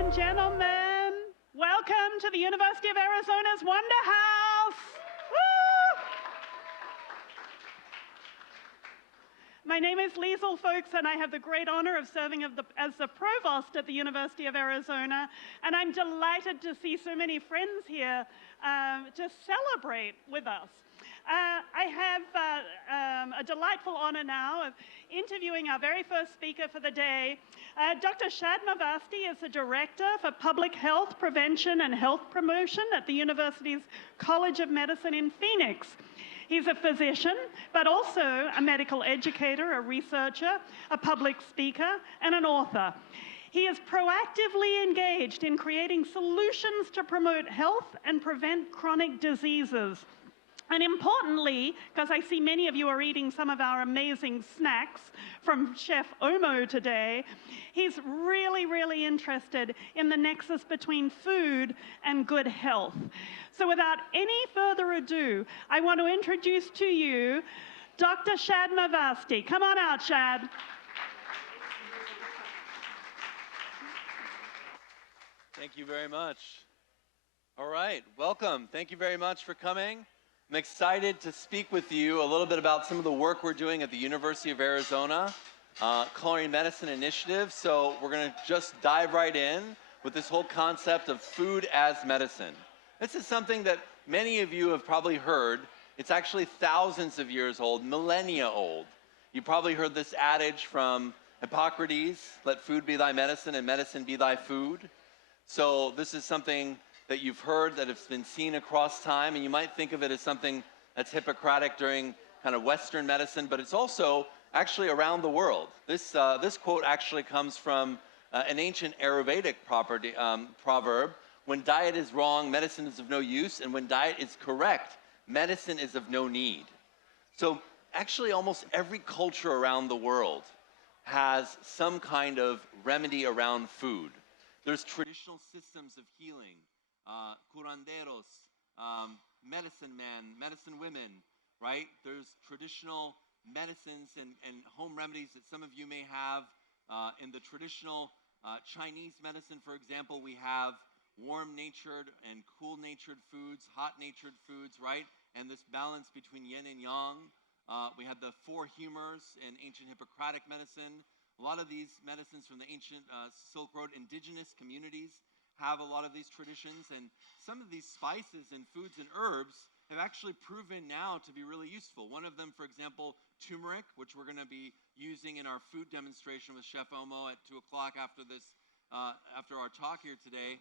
and gentlemen, welcome to the University of Arizona's Wonder House. Woo! My name is Liesl Folks, and I have the great honor of serving as the provost at the University of Arizona, and I'm delighted to see so many friends here to celebrate with us. I have a delightful honor now of interviewing our very first speaker for the day. Dr. Shad Marvasti is the Director for Public Health Prevention and Health Promotion at the university's College of Medicine in Phoenix. He's a physician, but also a medical educator, a researcher, a public speaker, and an author. He is proactively engaged in creating solutions to promote health and prevent chronic diseases. And importantly, because I see many of you are eating some of our amazing snacks from Chef Omo today, he's really, really interested in the nexus between food and good health. So without any further ado, I want to introduce to you Dr. Shad Marvasti. Come on out, Shad. Thank you very much. All right, welcome. Thank you very much for coming. I'm excited to speak with you a little bit about some of the work we're doing at the University of Arizona, Culinary Medicine Initiative. So we're going to just dive right in with this whole concept of food as medicine. This is something that many of you have probably heard. It's actually thousands of years old, millennia old. You probably heard this adage from Hippocrates, let food be thy medicine and medicine be thy food. So this is something that you've heard, that has been seen across time, and you might think of it as something that's Hippocratic during kind of Western medicine, but it's also actually around the world. This quote actually comes from an ancient Ayurvedic proverb: when diet is wrong, medicine is of no use, and when diet is correct, medicine is of no need. So actually almost every culture around the world has some kind of remedy around food. There's traditional systems of healing, curanderos, medicine men, medicine women, right? There's traditional medicines and home remedies that some of you may have. In the traditional Chinese medicine, for example, we have warm-natured and cool-natured foods, hot-natured foods, right? And this balance between yin and yang. We had the four humors in ancient Hippocratic medicine. A lot of these medicines from the ancient Silk Road indigenous communities have a lot of these traditions, and some of these spices and foods and herbs have actually proven now to be really useful. One of them, for example, turmeric, which we're going to be using in our food demonstration with Chef Omo at 2 o'clock after our talk here today.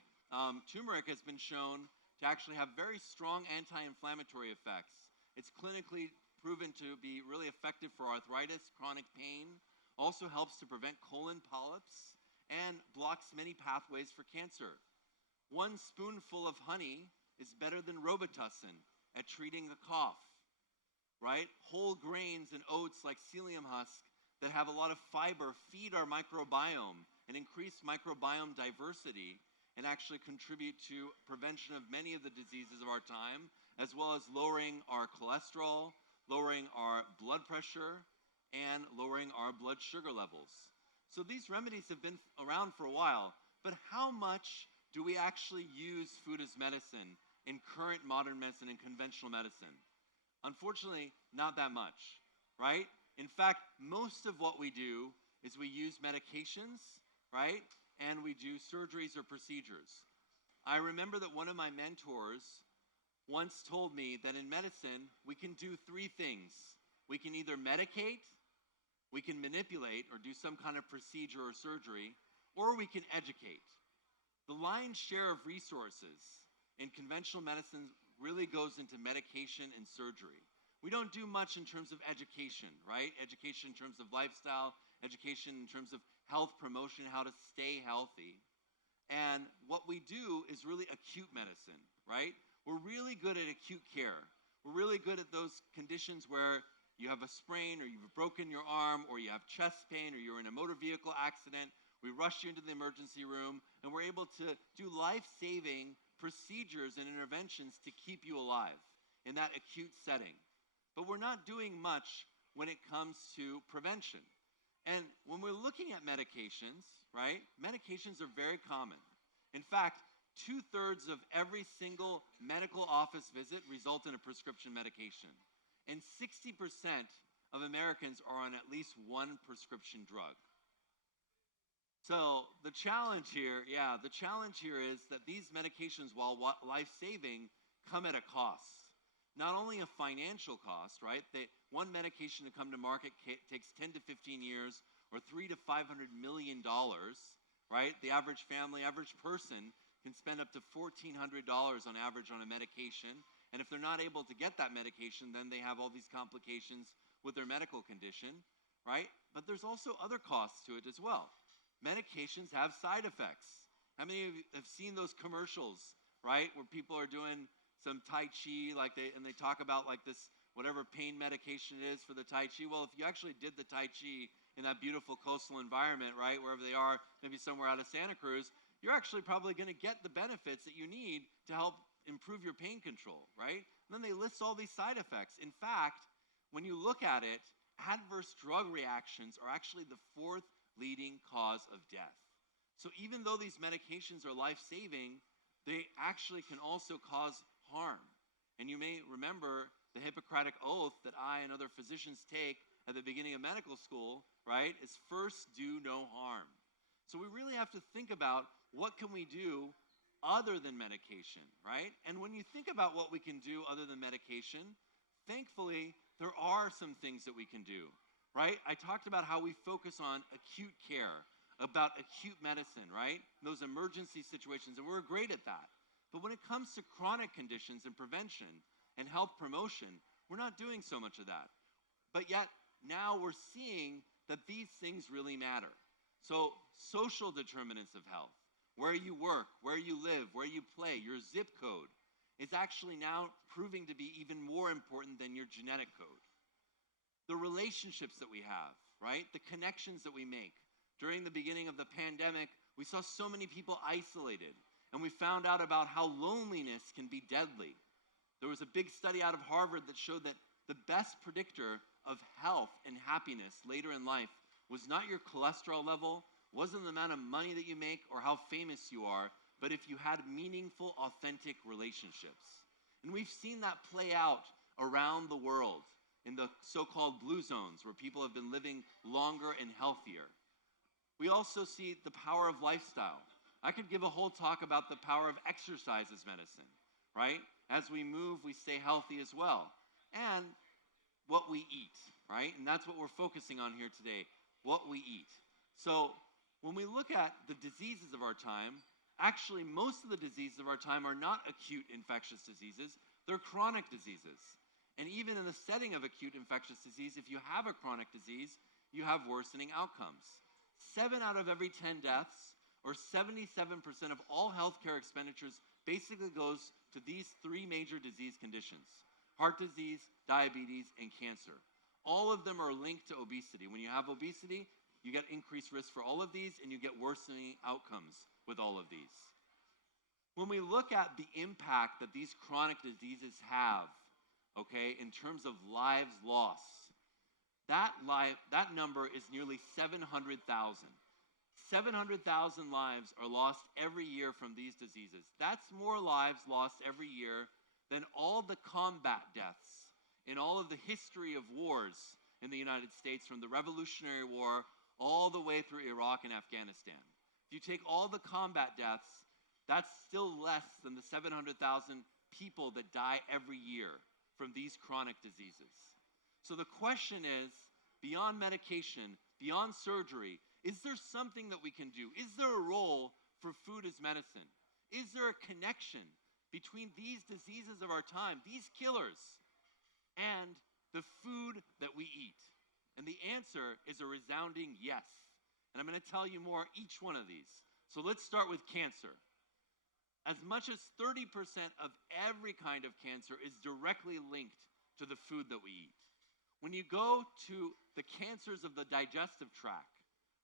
Turmeric has been shown to actually have very strong anti-inflammatory effects. It's clinically proven to be really effective for arthritis, chronic pain, also helps to prevent colon polyps, and blocks many pathways for cancer. 1 spoonful of honey is better than Robitussin at treating the cough, right? Whole grains and oats like psyllium husk that have a lot of fiber feed our microbiome and increase microbiome diversity and actually contribute to prevention of many of the diseases of our time, as well as lowering our cholesterol, lowering our blood pressure, and lowering our blood sugar levels. So these remedies have been around for a while, but how much do we actually use food as medicine in current modern medicine and conventional medicine? Unfortunately, not that much, right? In fact, most of what we do is we use medications, right? And we do surgeries or procedures. I remember that one of my mentors once told me that in medicine, we can do 3 things. We can either medicate, we can manipulate or do some kind of procedure or surgery, or we can educate. The lion's share of resources in conventional medicine really goes into medication and surgery. We don't do much in terms of education, right? Education in terms of lifestyle, education in terms of health promotion, how to stay healthy. And what we do is really acute medicine, right? We're really good at acute care. We're really good at those conditions where you have a sprain or you've broken your arm or you have chest pain or you're in a motor vehicle accident. We rush you into the emergency room and we're able to do life-saving procedures and interventions to keep you alive in that acute setting. But we're not doing much when it comes to prevention. And when we're looking at medications, right, medications are very common. In fact, 2/3 of every single medical office visit result in a prescription medication. And 60% of Americans are on at least one prescription drug. So the challenge here is that these medications, while life-saving, come at a cost. Not only a financial cost, right? One medication to come to market takes 10 to 15 years or $300 to $500 million, right? The average family, average person can spend up to $1,400 on average on a medication. And if they're not able to get that medication, then they have all these complications with their medical condition, right? But there's also other costs to it as well. Medications have side effects. How many of you have seen those commercials, right? Where people are doing some Tai Chi, and they talk about like this, whatever pain medication it is for the Tai Chi. Well, if you actually did the Tai Chi in that beautiful coastal environment, right, wherever they are, maybe somewhere out of Santa Cruz, you're actually probably going to get the benefits that you need to help improve your pain control, right? And then they list all these side effects. In fact, when you look at it, adverse drug reactions are actually the 4th leading cause of death. So even though these medications are life-saving, they actually can also cause harm. And you may remember the Hippocratic Oath that I and other physicians take at the beginning of medical school, right, is first do no harm. So we really have to think about what can we do other than medication, right? And when you think about what we can do other than medication, thankfully, there are some things that we can do, right? I talked about how we focus on acute care, about acute medicine, right? Those emergency situations, and we're great at that. But when it comes to chronic conditions and prevention and health promotion, we're not doing so much of that. But yet, now we're seeing that these things really matter. So, social determinants of health, where you work, where you live, where you play, your zip code, is actually now proving to be even more important than your genetic code. The relationships that we have, right? The connections that we make. During the beginning of the pandemic, we saw so many people isolated, and we found out about how loneliness can be deadly. There was a big study out of Harvard that showed that the best predictor of health and happiness later in life was not your cholesterol level, wasn't the amount of money that you make or how famous you are, but if you had meaningful, authentic relationships. And we've seen that play out around the world in the so-called blue zones where people have been living longer and healthier. We also see the power of lifestyle. I could give a whole talk about the power of exercise as medicine, right? As we move, we stay healthy as well. And what we eat, right? And that's what we're focusing on here today, what we eat. So when we look at the diseases of our time, actually most of the diseases of our time are not acute infectious diseases, they're chronic diseases. And even in the setting of acute infectious disease, if you have a chronic disease, you have worsening outcomes. 7 out of every 10 deaths, or 77% of all healthcare expenditures, basically goes to these 3 major disease conditions: heart disease, diabetes, and cancer. All of them are linked to obesity. When you have obesity, you get increased risk for all of these, and you get worsening outcomes with all of these. When we look at the impact that these chronic diseases have, okay, in terms of lives lost, that number is nearly 700,000. 700,000 lives are lost every year from these diseases. That's more lives lost every year than all the combat deaths in all of the history of wars in the United States, from the Revolutionary War all the way through Iraq and Afghanistan. If you take all the combat deaths, that's still less than the 700,000 people that die every year from these chronic diseases. So the question is, beyond medication, beyond surgery, is there something that we can do? Is there a role for food as medicine? Is there a connection between these diseases of our time, these killers, and the food that we eat? And the answer is a resounding yes. And I'm going to tell you more each one of these. So let's start with cancer. As much as 30% of every kind of cancer is directly linked to the food that we eat. When you go to the cancers of the digestive tract,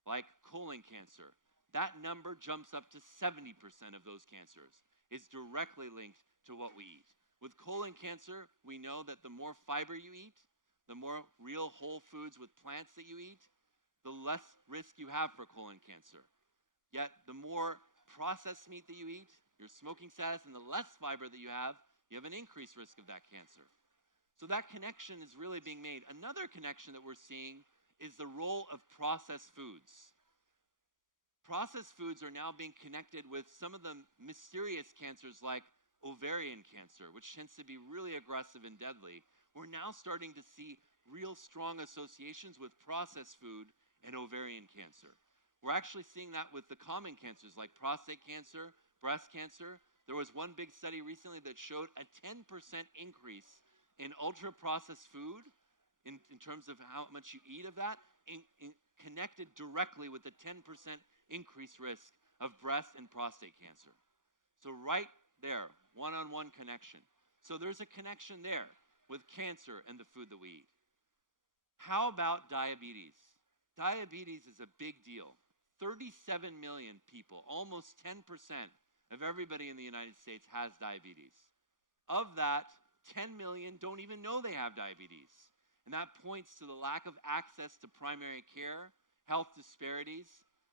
like colon cancer, that number jumps up to 70% of those cancers is directly linked to what we eat. With colon cancer, we know that the more fiber you eat, the more real whole foods with plants that you eat, the less risk you have for colon cancer. Yet the more processed meat that you eat, your smoking status, and the less fiber that you have an increased risk of that cancer. So that connection is really being made. Another connection that we're seeing is the role of processed foods. Processed foods are now being connected with some of the mysterious cancers like ovarian cancer, which tends to be really aggressive and deadly. We're now starting to see real strong associations with processed food and ovarian cancer. We're actually seeing that with the common cancers like prostate cancer, breast cancer. There was one big study recently that showed a 10% increase in ultra-processed food in terms of how much you eat of that, connected directly with the 10% increased risk of breast and prostate cancer. So right there, one-on-one connection. So there's a connection there with cancer and the food that we eat. How about diabetes? Diabetes is a big deal. 37 million people, almost 10% of everybody in the United States has diabetes. Of that, 10 million don't even know they have diabetes. And that points to the lack of access to primary care, health disparities,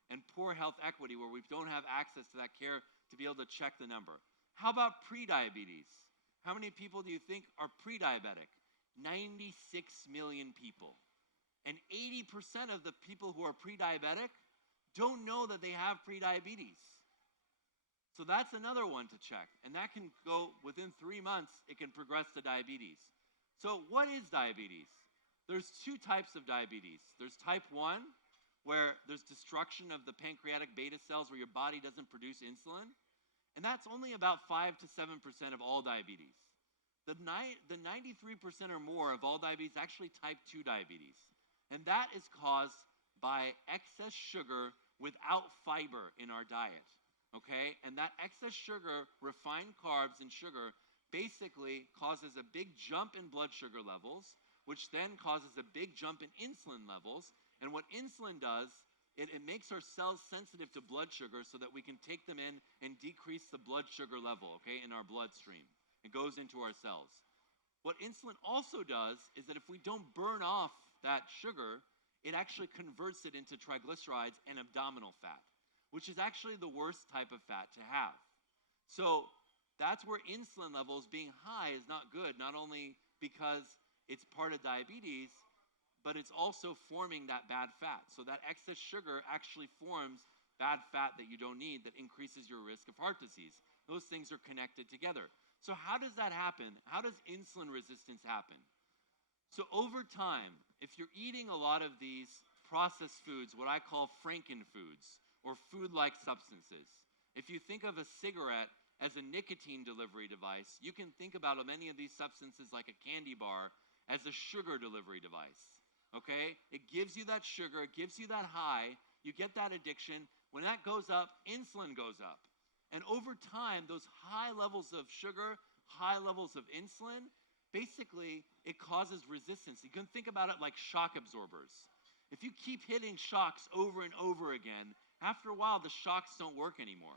and poor health equity where we don't have access to that care to be able to check the number. How about pre-diabetes? How many people do you think are pre-diabetic? 96 million people. And 80% of the people who are pre-diabetic don't know that they have pre-diabetes. So that's another one to check. And that can go within 3 months, it can progress to diabetes. So what is diabetes? There's two types of diabetes. There's type 1, where there's destruction of the pancreatic beta cells where your body doesn't produce insulin. And that's only about 5 to 7% of all diabetes. The 93% or more of all diabetes is actually type 2 diabetes. And that is caused by excess sugar without fiber in our diet, okay? And that excess sugar, refined carbs and sugar, basically causes a big jump in blood sugar levels, which then causes a big jump in insulin levels. And what insulin does, it makes our cells sensitive to blood sugar so that we can take them in and decrease the blood sugar level, okay, in our bloodstream. It goes into our cells. What insulin also does is that if we don't burn off that sugar, it actually converts it into triglycerides and abdominal fat, which is actually the worst type of fat to have. So that's where insulin levels being high is not good, not only because it's part of diabetes, but it's also forming that bad fat. So that excess sugar actually forms bad fat that you don't need that increases your risk of heart disease. Those things are connected together. So how does that happen? How does insulin resistance happen? So over time, if you're eating a lot of these processed foods, what I call frankenfoods, or food-like substances, if you think of a cigarette as a nicotine delivery device, you can think about many of these substances like a candy bar as a sugar delivery device, okay? It gives you that sugar, it gives you that high, you get that addiction. When that goes up, insulin goes up. And over time, those high levels of sugar, high levels of insulin, basically, it causes resistance. You can think about it like shock absorbers. If you keep hitting shocks over and over again, after a while, the shocks don't work anymore,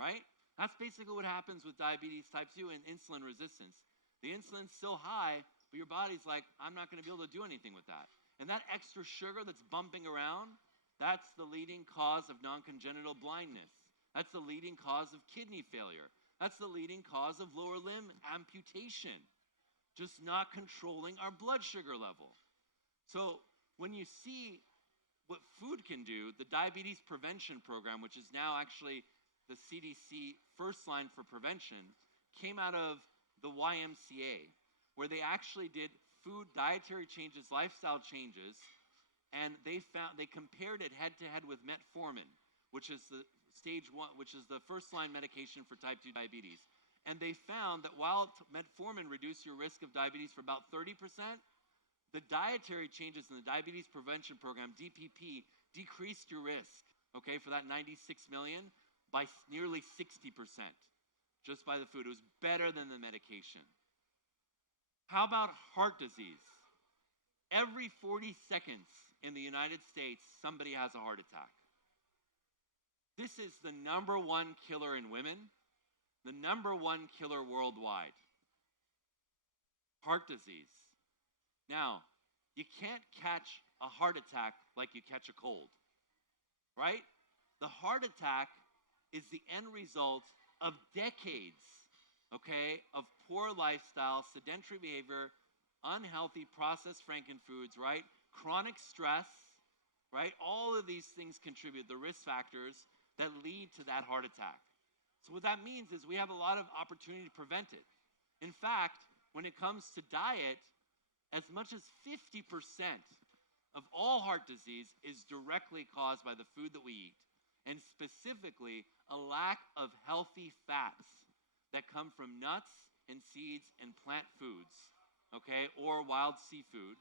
right? That's basically what happens with diabetes type 2 and insulin resistance. The insulin's still high, but your body's like, I'm not going to be able to do anything with that. And that extra sugar that's bumping around, that's the leading cause of non-congenital blindness. That's the leading cause of kidney failure. That's the leading cause of lower limb amputation. Just not controlling our blood sugar level. So when you see what food can do, the Diabetes Prevention Program, which is now actually the CDC first line for prevention, came out of the YMCA, where they actually did food dietary changes, lifestyle changes, and they compared it head-to-head with metformin, which is the stage 1, which is the first line medication for type 2 diabetes. And they found that while metformin reduced your risk of diabetes for about 30%, the dietary changes in the Diabetes Prevention Program, DPP, decreased your risk, okay, for that 96 million by nearly 60%, just by the food. It was better than the medication. How about heart disease? Every 40 seconds in the United States, somebody has a heart attack. This is the #1 killer in women, the #1 killer worldwide. Heart disease. Now, you can't catch a heart attack like you catch a cold, right? The heart attack is the end result of decades, okay, of poor lifestyle, sedentary behavior, unhealthy processed frankenfoods, right? Chronic stress, right? All of these things contribute, the risk factors that lead to that heart attack. So what that means is we have a lot of opportunity to prevent it. In fact, when it comes to diet, as much as 50% of all heart disease is directly caused by the food that we eat, and specifically a lack of healthy fats that come from nuts and seeds and plant foods, okay, or wild seafood,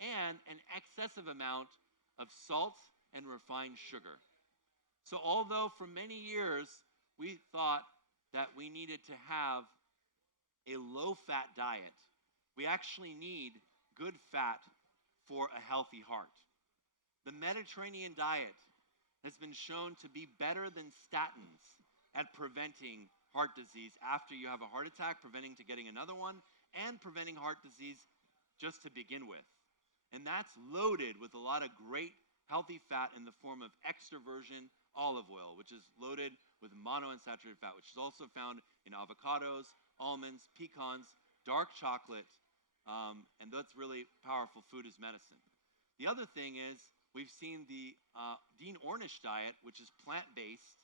and an excessive amount of salt and refined sugar. So although for many years we thought that we needed to have a low-fat diet, we actually need good fat for a healthy heart. The Mediterranean diet has been shown to be better than statins at preventing heart disease after you have a heart attack, preventing to getting another one, and preventing heart disease just to begin with. And that's loaded with a lot of great healthy fat in the form of extra virgin olive oil, which is loaded with monounsaturated fat, which is also found in avocados, almonds, pecans, dark chocolate, and that's really powerful food as medicine. The other thing is we've seen the Dean Ornish diet, which is plant-based,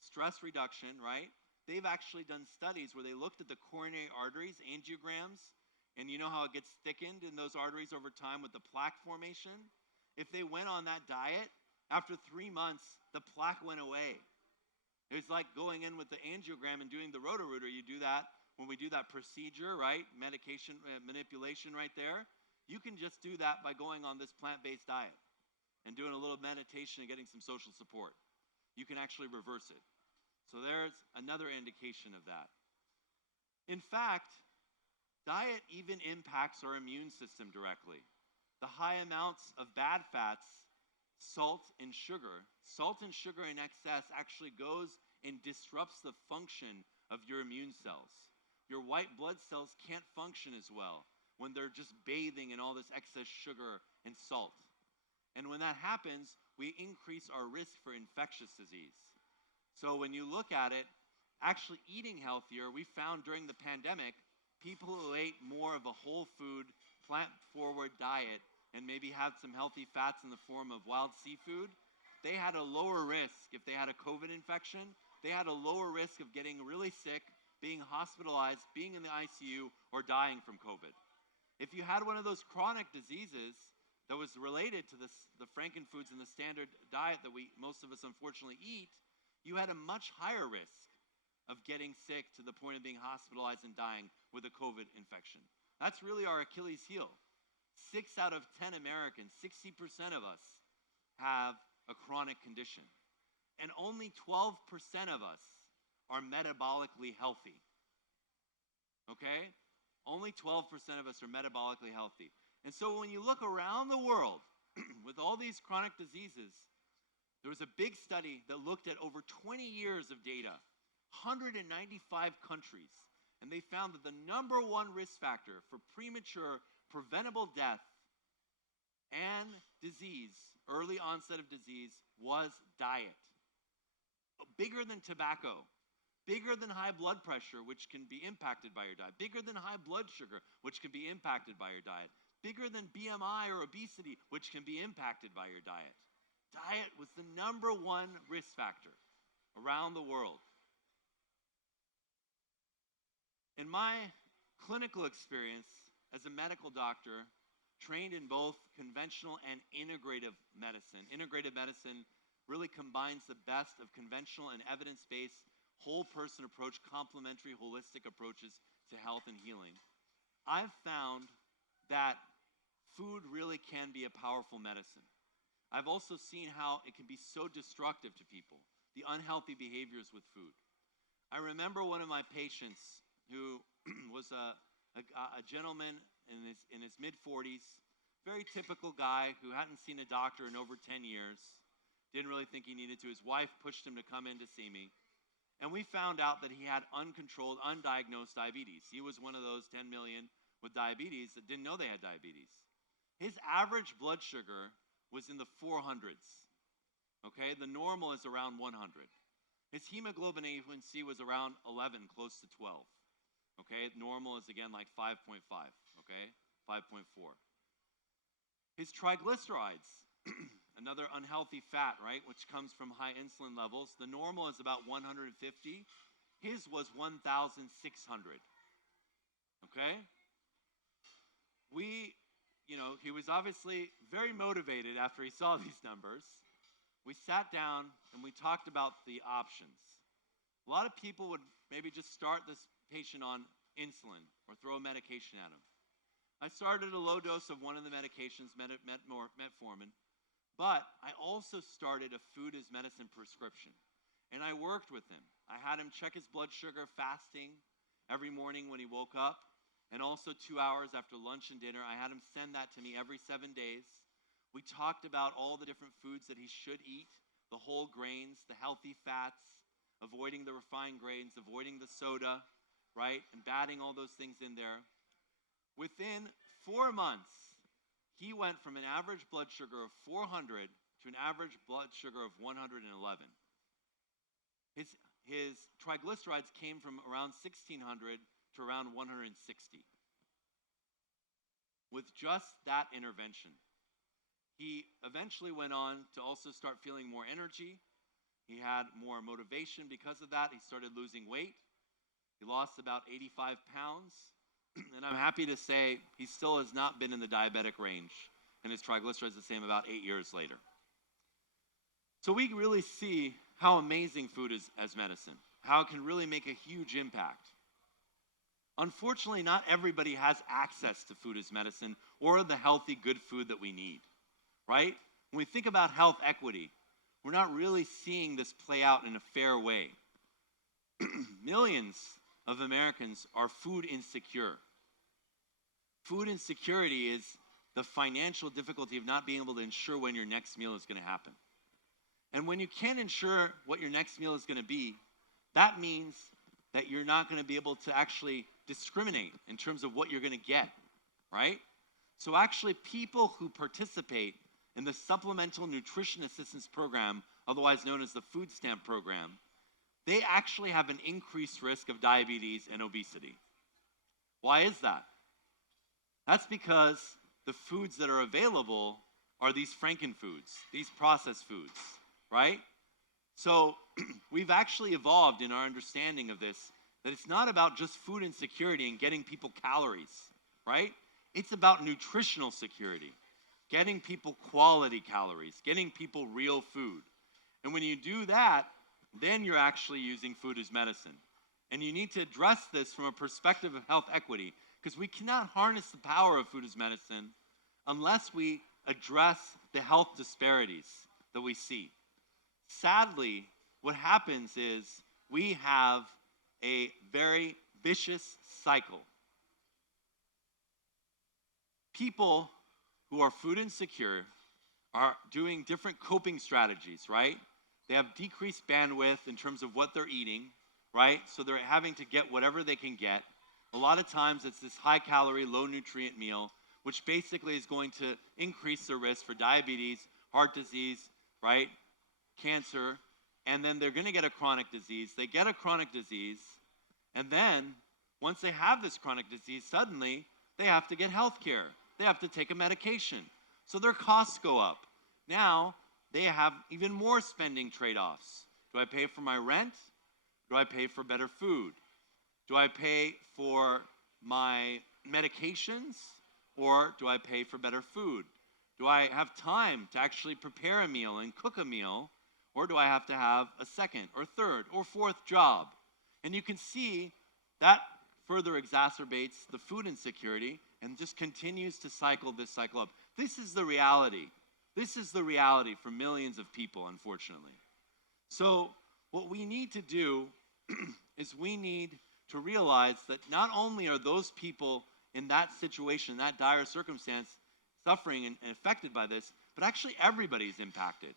stress reduction, right? They've actually done studies where they looked at the coronary arteries, angiograms, and you know how it gets thickened in those arteries over time with the plaque formation? If they went on that diet, after 3 months, the plaque went away. It's like going in with the angiogram and doing the roto-rooter. You do that when we do that procedure, right? Medication manipulation right there. You can just do that by going on this plant-based diet and doing a little meditation and getting some social support. You can actually reverse it. So there's another indication of that. In fact, diet even impacts our immune system directly. The high amounts of bad fats, salt and sugar in excess actually goes and disrupts the function of your immune cells. Your white blood cells can't function as well when they're just bathing in all this excess sugar and salt. And when that happens, we increase our risk for infectious disease. So when you look at it, actually eating healthier, we found during the pandemic, people who ate more of a whole food, plant-forward diet and maybe had some healthy fats in the form of wild seafood, they had a lower risk. If they had a COVID infection, they had a lower risk of getting really sick, being hospitalized, being in the ICU, or dying from COVID. If you had one of those chronic diseases that was related to the frankenfoods and the standard diet that most of us unfortunately eat, you had a much higher risk of getting sick to the point of being hospitalized and dying with a COVID infection. That's really our Achilles heel. 6 out of 10 Americans, 60% of us, have a chronic condition. And only 12% of us are metabolically healthy. Okay? Only 12% of us are metabolically healthy. And so when you look around the world with all these chronic diseases, there was a big study that looked at over 20 years of data, 195 countries, and they found that the number one risk factor for premature preventable death and disease, early onset of disease, was diet. Bigger than tobacco, bigger than high blood pressure, which can be impacted by your diet, bigger than high blood sugar, which can be impacted by your diet, bigger than BMI or obesity, which can be impacted by your diet. Diet was the number one risk factor around the world. In my clinical experience as a medical doctor, trained in both conventional and integrative medicine really combines the best of conventional and evidence-based whole person approach, complementary, holistic approaches to health and healing. I've found that food really can be a powerful medicine. I've also seen how it can be so destructive to people, the unhealthy behaviors with food. I remember one of my patients who was a gentleman in his mid-40s, very typical guy who hadn't seen a doctor in over 10 years, didn't really think he needed to. His wife pushed him to come in to see me. And we found out that he had uncontrolled, undiagnosed diabetes. He was one of those 10 million with diabetes that didn't know they had diabetes. His average blood sugar was in the 400s. Okay, the normal is around 100. His hemoglobin A1C was around 11, close to 12. Okay, normal is again like 5.5, okay, 5.4. His triglycerides, another unhealthy fat, right, which comes from high insulin levels. The normal is about 150. His was 1,600, okay? He was obviously very motivated after he saw these numbers. We sat down and we talked about the options. A lot of people would maybe just start this patient on insulin or throw a medication at him. I started a low dose of one of the medications, metformin, but I also started a food as medicine prescription. And I worked with him. I had him check his blood sugar fasting every morning when he woke up, and also 2 hours after lunch and dinner. I had him send that to me every 7 days. We talked about all the different foods that he should eat, the whole grains, the healthy fats, avoiding the refined grains, avoiding the soda, right? And batting all those things in there. Within 4 months, he went from an average blood sugar of 400 to an average blood sugar of 111. His triglycerides came from around 1,600 to around 160. With just that intervention. He eventually went on to also start feeling more energy. He had more motivation because of that. He started losing weight. He lost about 85 pounds. And I'm happy to say he still has not been in the diabetic range. And his triglycerides the same about 8 years later. So we really see how amazing food is as medicine. How it can really make a huge impact. Unfortunately, not everybody has access to food as medicine or the healthy, good food that we need. Right? When we think about health equity, we're not really seeing this play out in a fair way. Millions of Americans are food insecure. Food insecurity is the financial difficulty of not being able to ensure when your next meal is going to happen. And when you can't ensure what your next meal is going to be, that means that you're not going to be able to actually discriminate in terms of what you're going to get, right? So actually people who participate in the Supplemental Nutrition Assistance Program, otherwise known as the food stamp program, they actually have an increased risk of diabetes and obesity. Why is that? That's because the foods that are available are these frankenfoods, these processed foods, right? So we've actually evolved in our understanding of this, that it's not about just food insecurity and getting people calories, right? It's about nutritional security, getting people quality calories, getting people real food. And when you do that, then you're actually using food as medicine. And you need to address this from a perspective of health equity, because we cannot harness the power of food as medicine unless we address the health disparities that we see. Sadly, what happens is we have a very vicious cycle. People who are food insecure are doing different coping strategies, right? They have decreased bandwidth in terms of what they're eating, right? So they're having to get whatever they can get. A lot of times it's this high calorie, low nutrient meal, which basically is going to increase their risk for diabetes, heart disease, right? Cancer, and then they're going to get a chronic disease. They get a chronic disease, and then once they have this chronic disease, suddenly they have to get health care. They have to take a medication. So their costs go up. Now they have even more spending trade-offs. Do I pay for my rent? Do I pay for better food? Do I pay for my medications? Or do I pay for better food? Do I have time to actually prepare a meal and cook a meal? Or do I have to have a second or third or fourth job? And you can see that further exacerbates the food insecurity and just continues to cycle this cycle up. This is the reality. This is the reality for millions of people, unfortunately. So what we need to do is we need to realize that not only are those people in that situation, that dire circumstance, suffering and affected by this, but actually everybody's impacted.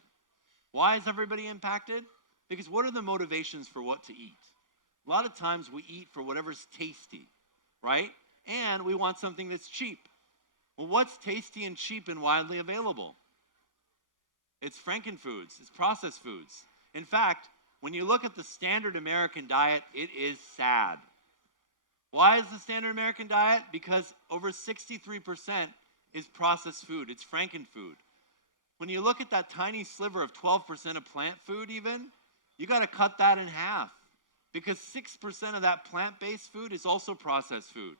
Why is everybody impacted? Because what are the motivations for what to eat? A lot of times we eat for whatever's tasty, right? And we want something that's cheap. Well, what's tasty and cheap and widely available? It's frankenfoods, it's processed foods. In fact, when you look at the standard American diet, it is sad. Why is the standard American diet? Because over 63% is processed food. It's frankenfood. When you look at that tiny sliver of 12% of plant food even, you got to cut that in half, because 6% of that plant-based food is also processed food.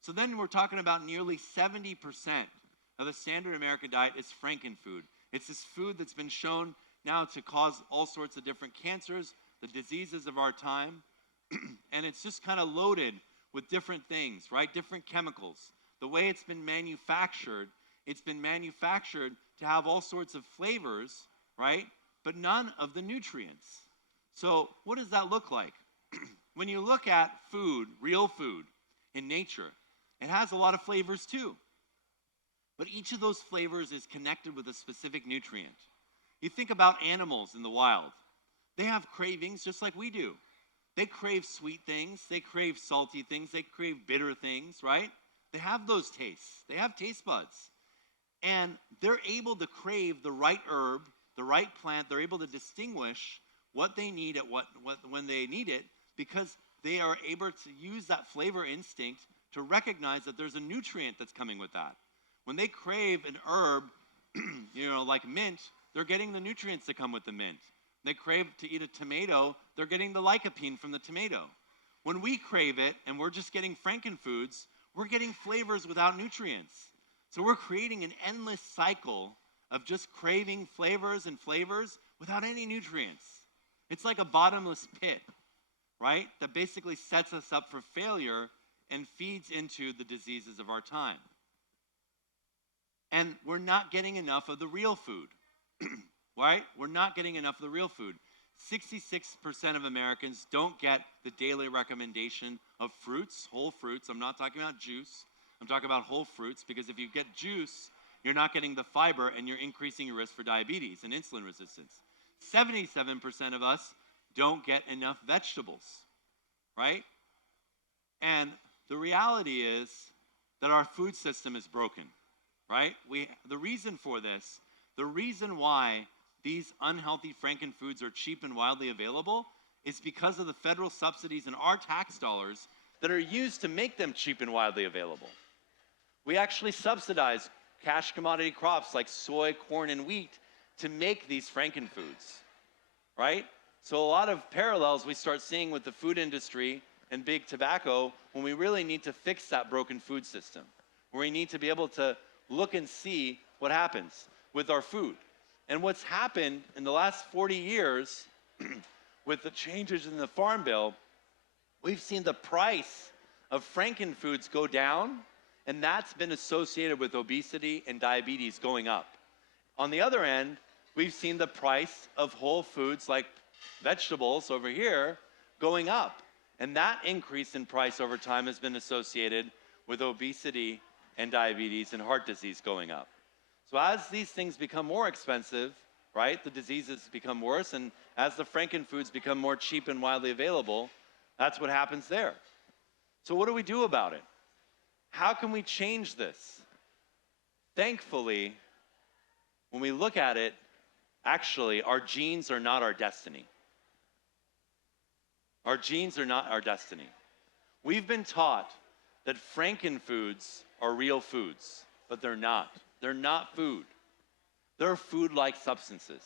So then we're talking about nearly 70% of the standard American diet is frankenfood. It's this food that's been shown now to cause all sorts of different cancers, the diseases of our time, and it's just kind of loaded with different things, right? Different chemicals. The way it's been manufactured to have all sorts of flavors, right? But none of the nutrients. So what does that look like? When you look at food, real food in nature, it has a lot of flavors too. But each of those flavors is connected with a specific nutrient. You think about animals in the wild. They have cravings just like we do. They crave sweet things, they crave salty things, they crave bitter things, right? They have those tastes. They have taste buds. And they're able to crave the right herb, the right plant. They're able to distinguish what they need when they need it, because they are able to use that flavor instinct to recognize that there's a nutrient that's coming with that. When they crave an herb, like mint, they're getting the nutrients that come with the mint. They crave to eat a tomato, they're getting the lycopene from the tomato. When we crave it and we're just getting frankenfoods, we're getting flavors without nutrients. So we're creating an endless cycle of just craving flavors and flavors without any nutrients. It's like a bottomless pit, right? That basically sets us up for failure and feeds into the diseases of our time. And we're not getting enough of the real food, right? We're not getting enough of the real food. 66% of Americans don't get the daily recommendation of fruits, whole fruits. I'm not talking about juice. I'm talking about whole fruits, because if you get juice, you're not getting the fiber and you're increasing your risk for diabetes and insulin resistance. 77% of us don't get enough vegetables, right? And the reality is that our food system is broken, right? The reason for this, the reason why these unhealthy frankenfoods are cheap and widely available is because of the federal subsidies and our tax dollars that are used to make them cheap and widely available. We actually subsidize cash commodity crops like soy, corn, and wheat to make these frankenfoods, right? So a lot of parallels we start seeing with the food industry and big tobacco, when we really need to fix that broken food system, where we need to be able to look and see what happens with our food. And what's happened in the last 40 years with the changes in the Farm Bill, we've seen the price of frankenfoods go down, and that's been associated with obesity and diabetes going up. On the other end, we've seen the price of whole foods like vegetables over here going up. And that increase in price over time has been associated with obesity and diabetes and heart disease going up. So as these things become more expensive, right, the diseases become worse, and as the frankenfoods become more cheap and widely available, that's what happens there. So what do we do about it? How can we change this? Thankfully, when we look at it, actually, our genes are not our destiny. Our genes are not our destiny. We've been taught that frankenfoods are real foods, but they're not. They're not food. They're food-like substances.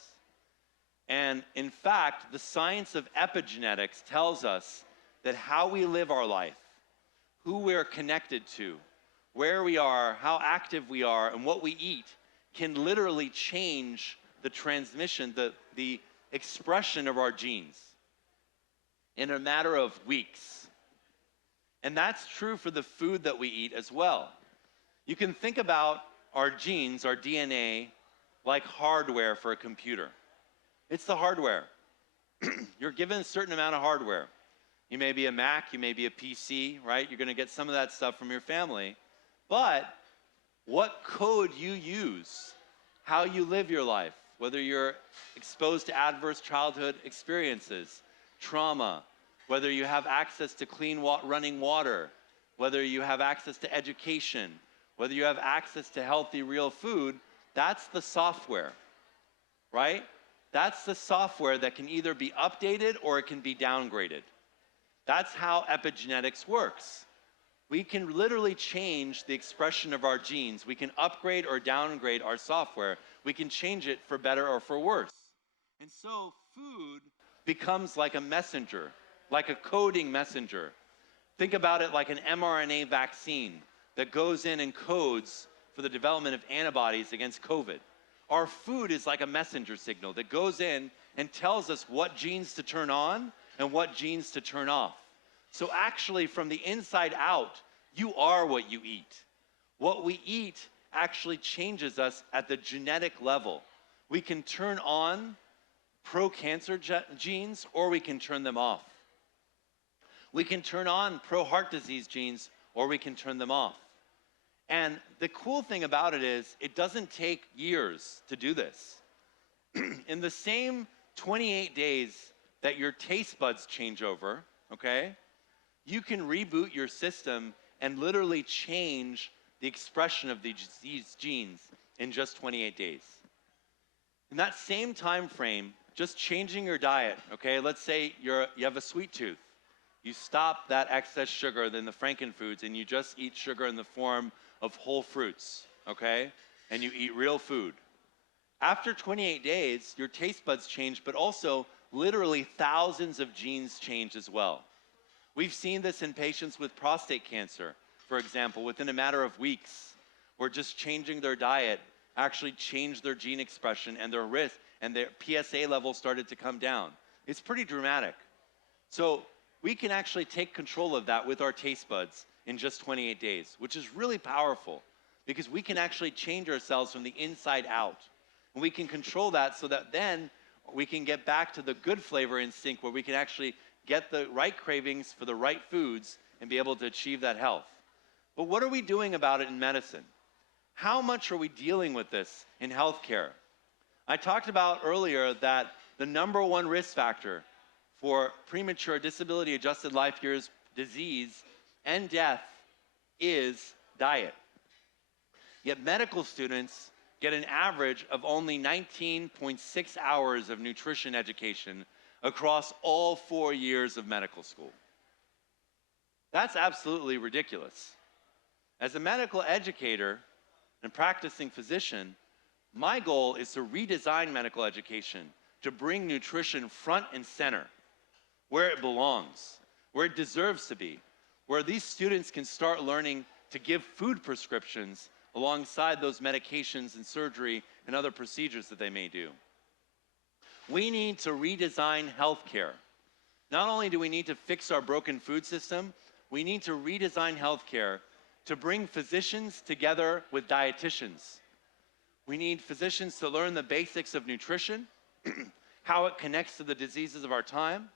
And in fact, the science of epigenetics tells us that how we live our life, who we're connected to, where we are, how active we are, and what we eat can literally change the transmission, the expression of our genes in a matter of weeks. And that's true for the food that we eat as well. You can think about our genes, our DNA, like hardware for a computer. It's the hardware. You're given a certain amount of hardware. You may be a Mac, you may be a PC, right? You're going to get some of that stuff from your family. But what code you use, how you live your life, whether you're exposed to adverse childhood experiences, trauma, whether you have access to clean running water, whether you have access to education, whether you have access to healthy, real food, that's the software, right? that's the software that can either be updated or it can be downgraded. That's how epigenetics works. We can literally change the expression of our genes. We can upgrade or downgrade our software. We can change it for better or for worse. And so food becomes like a messenger, like a coding messenger. Think about it like an mRNA vaccine that goes in and codes for the development of antibodies against COVID. Our food is like a messenger signal that goes in and tells us what genes to turn on and what genes to turn off. So actually, from the inside out, you are what you eat. What we eat actually changes us at the genetic level. We can turn on pro-cancer genes or we can turn them off. We can turn on pro-heart disease genes or we can turn them off. And the cool thing about it is it doesn't take years to do this. In the same 28 days that your taste buds change over, okay, you can reboot your system and literally change the expression of these genes in just 28 days. In that same time frame, just changing your diet, okay, let's say you have a sweet tooth. You stop that excess sugar in the frankenfoods and you just eat sugar in the form of whole fruits, okay, and you eat real food. After 28 days, your taste buds change, but also literally thousands of genes change as well. We've seen this in patients with prostate cancer, for example, within a matter of weeks, where just changing their diet actually changed their gene expression and their risk and their PSA levels started to come down. It's pretty dramatic. So we can actually take control of that with our taste buds in just 28 days, which is really powerful because we can actually change ourselves from the inside out. And we can control that so that then we can get back to the good flavor instinct where we can actually get the right cravings for the right foods and be able to achieve that health. But what are we doing about it in medicine? How much are we dealing with this in healthcare? I talked about earlier that the #1 risk factor for premature disability-adjusted life years, disease, and death is diet. Yet medical students get an average of only 19.6 hours of nutrition education across all 4 years of medical school. That's absolutely ridiculous. As a medical educator and practicing physician, my goal is to redesign medical education to bring nutrition front and center, where it belongs, where it deserves to be, where these students can start learning to give food prescriptions alongside those medications and surgery and other procedures that they may do. We need to redesign healthcare. Not only do we need to fix our broken food system, we need to redesign healthcare to bring physicians together with dietitians. We need physicians to learn the basics of nutrition, how it connects to the diseases of our time,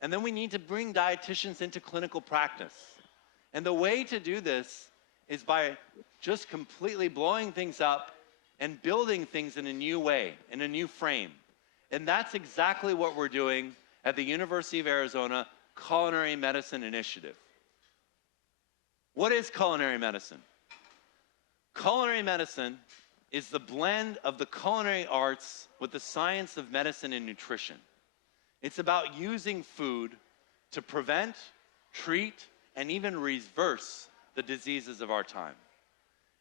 and then we need to bring dietitians into clinical practice. And the way to do this is by just completely blowing things up and building things in a new way, in a new frame. And that's exactly what we're doing at the University of Arizona Culinary Medicine Initiative. What is culinary medicine? Culinary medicine is the blend of the culinary arts with the science of medicine and nutrition. It's about using food to prevent, treat, and even reverse the diseases of our time.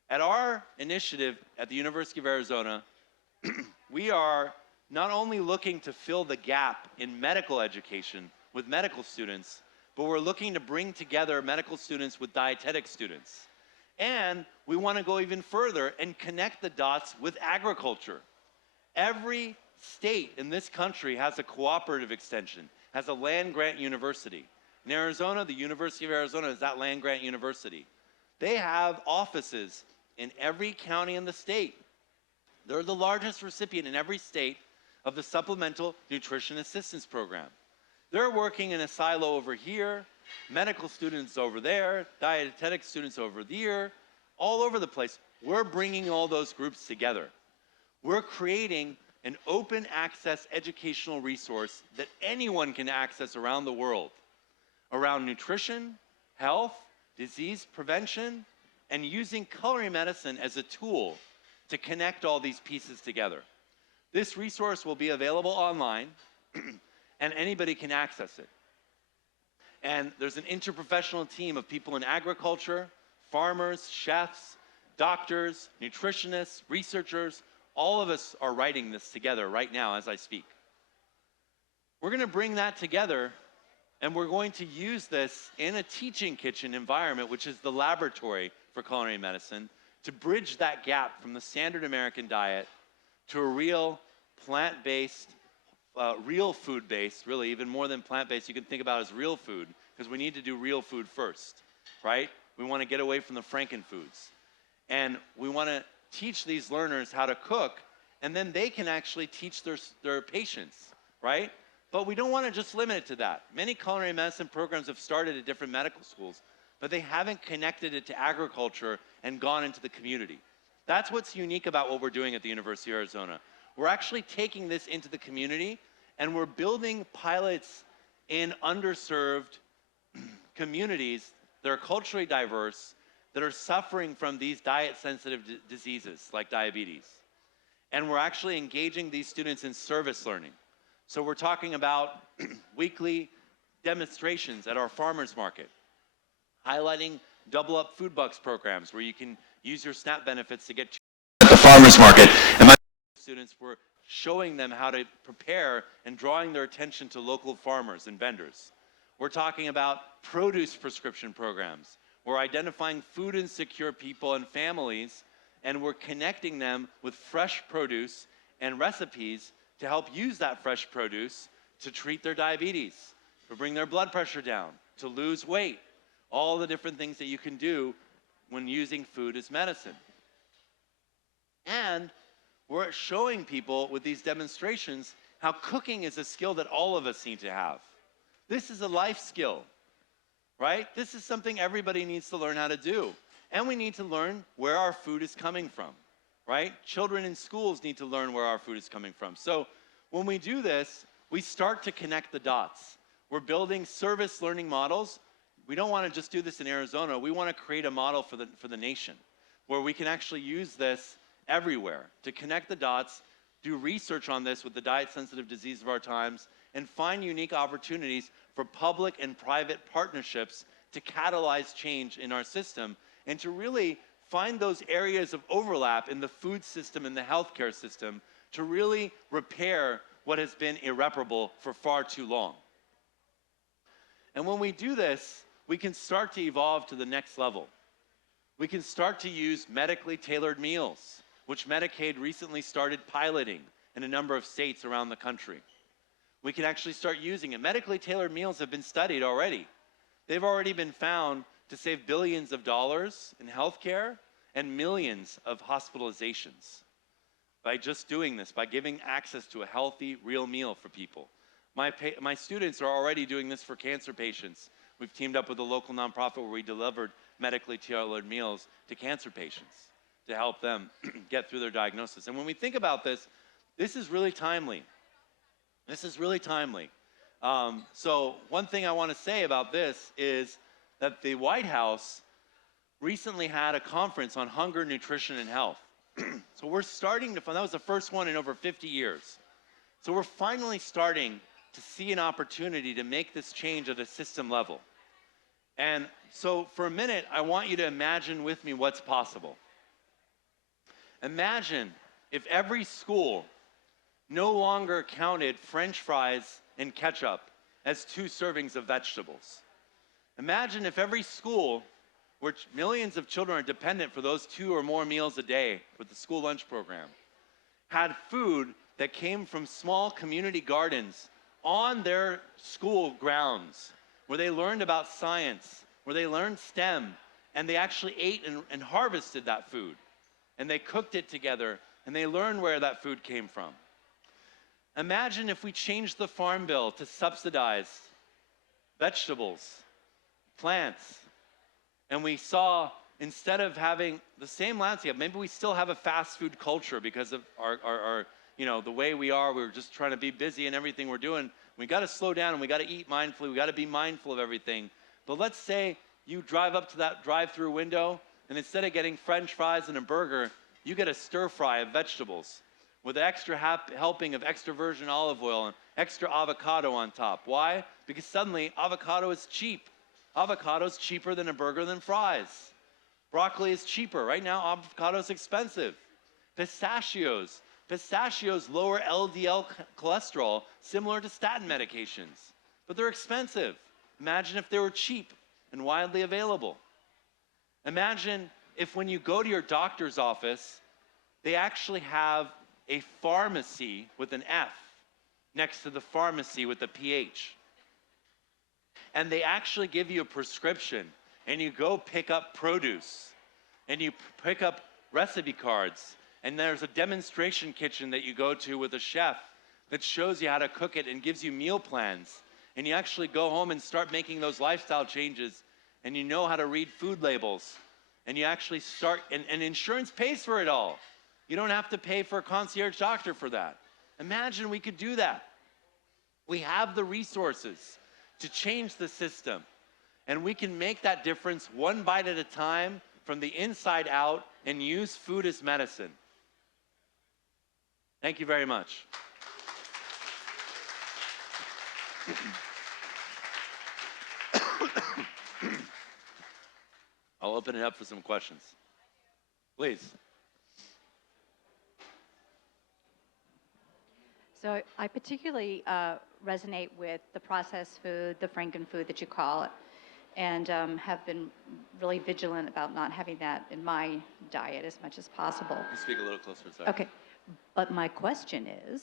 At our initiative at the University of Arizona, we are not only looking to fill the gap in medical education with medical students, but we're looking to bring together medical students with dietetic students. And we want to go even further and connect the dots with agriculture. Every state in this country has a cooperative extension, has a land-grant university. In Arizona, the University of Arizona is that land-grant university. They have offices in every county in the state. They're the largest recipient in every state of the Supplemental Nutrition Assistance Program. They're working in a silo over here, medical students over there, dietetic students over there, all over the place. We're bringing all those groups together. We're creating an open access educational resource that anyone can access around the world, around nutrition, health, disease prevention, and using culinary medicine as a tool to connect all these pieces together. This resource will be available online, and anybody can access it. And there's an interprofessional team of people in agriculture, farmers, chefs, doctors, nutritionists, researchers. All of us are writing this together right now as I speak. We're going to bring that together, and we're going to use this in a teaching kitchen environment, which is the laboratory for culinary medicine, to bridge that gap from the standard American diet to a real plant-based, real food-based, really even more than plant-based, you can think about as real food, because we need to do real food first, right? We want to get away from the frankenfoods. And we want to teach these learners how to cook, and then they can actually teach their patients, right? But we don't want to just limit it to that. Many culinary medicine programs have started at different medical schools, but they haven't connected it to agriculture and gone into the community. That's what's unique about what we're doing at the University of Arizona. We're actually taking this into the community, and we're building pilots in underserved communities that are culturally diverse, that are suffering from these diet-sensitive diseases like diabetes. And we're actually engaging these students in service learning. So we're talking about weekly demonstrations at our farmers market, highlighting double up food bucks programs where you can use your SNAP benefits to get to the farmers market. And my students were showing them how to prepare and drawing their attention to local farmers and vendors. We're talking about produce prescription programs. We're identifying food insecure people and families, and we're connecting them with fresh produce and recipes to help use that fresh produce to treat their diabetes, to bring their blood pressure down, to lose weight, all the different things that you can do when using food as medicine. And we're showing people with these demonstrations how cooking is a skill that all of us need to have. This is a life skill, right? This is something everybody needs to learn how to do. And we need to learn where our food is coming from, right? Children in schools need to learn where our food is coming from. So when we do this, we start to connect the dots. We're building service learning models. We don't want to just do this in Arizona. We want to create a model for the nation where we can actually use this everywhere to connect the dots, do research on this with the diet-sensitive disease of our times, and find unique opportunities for public and private partnerships to catalyze change in our system and to really find those areas of overlap in the food system and the healthcare system to really repair what has been irreparable for far too long. And when we do this, we can start to evolve to the next level. We can start to use medically tailored meals, which Medicaid recently started piloting in a number of states around the country. We can actually start using it. Medically tailored meals have been studied already. They've already been found to save billions of dollars in healthcare and millions of hospitalizations by just doing this, by giving access to a healthy, real meal for people. My students are already doing this for cancer patients. We've teamed up with a local nonprofit where we delivered medically tailored meals to cancer patients to help them get through their diagnosis. And when we think about this, this is really timely. This is really timely. So one thing I want to say about this is that the White House recently had a conference on hunger, nutrition, and health. So we're starting to find, that was the first one in over 50 years. So we're finally starting to see an opportunity to make this change at a system level. And so for a minute, I want you to imagine with me what's possible. Imagine if every school no longer counted French fries and ketchup as 2 servings of vegetables. Imagine if every school, which millions of children are dependent for those 2 or more meals a day with the school lunch program, had food that came from small community gardens on their school grounds, where they learned about science, where they learned STEM, and they actually ate and harvested that food. And they cooked it together, and they learned where that food came from. Imagine if we changed the Farm Bill to subsidize vegetables, plants, and we saw, instead of having the same landscape, maybe we still have a fast food culture because of our the way we are. We're just trying to be busy in everything we're doing. We got to slow down and we got to eat mindfully. We got to be mindful of everything. But let's say you drive up to that drive-through window, and instead of getting French fries and a burger, you get a stir fry of vegetables with an extra helping of extra virgin olive oil and extra avocado on top. Why? Because suddenly avocado is cheap. Avocado is cheaper than a burger than fries. Broccoli is cheaper. Right now, avocado is expensive. Pistachios. Pistachios lower LDL cholesterol, similar to statin medications. But they're expensive. Imagine if they were cheap and widely available. Imagine if when you go to your doctor's office, they actually have a pharmacy with an F next to the pharmacy with a PH. And they actually give you a prescription, and you go pick up produce, and you pick up recipe cards, and there's a demonstration kitchen that you go to with a chef that shows you how to cook it and gives you meal plans. And you actually go home and start making those lifestyle changes, and you know how to read food labels. And you actually start, and insurance pays for it all. You don't have to pay for a concierge doctor for that. Imagine we could do that. We have the resources to change the system. And we can make that difference one bite at a time from the inside out and use food as medicine. Thank you very much. I'll open it up for some questions. Please. So I particularly resonate with the processed food, the frankenfood that you call it, and have been really vigilant about not having that in my diet as much as possible. You speak a little closer, sorry. Okay, but my question is,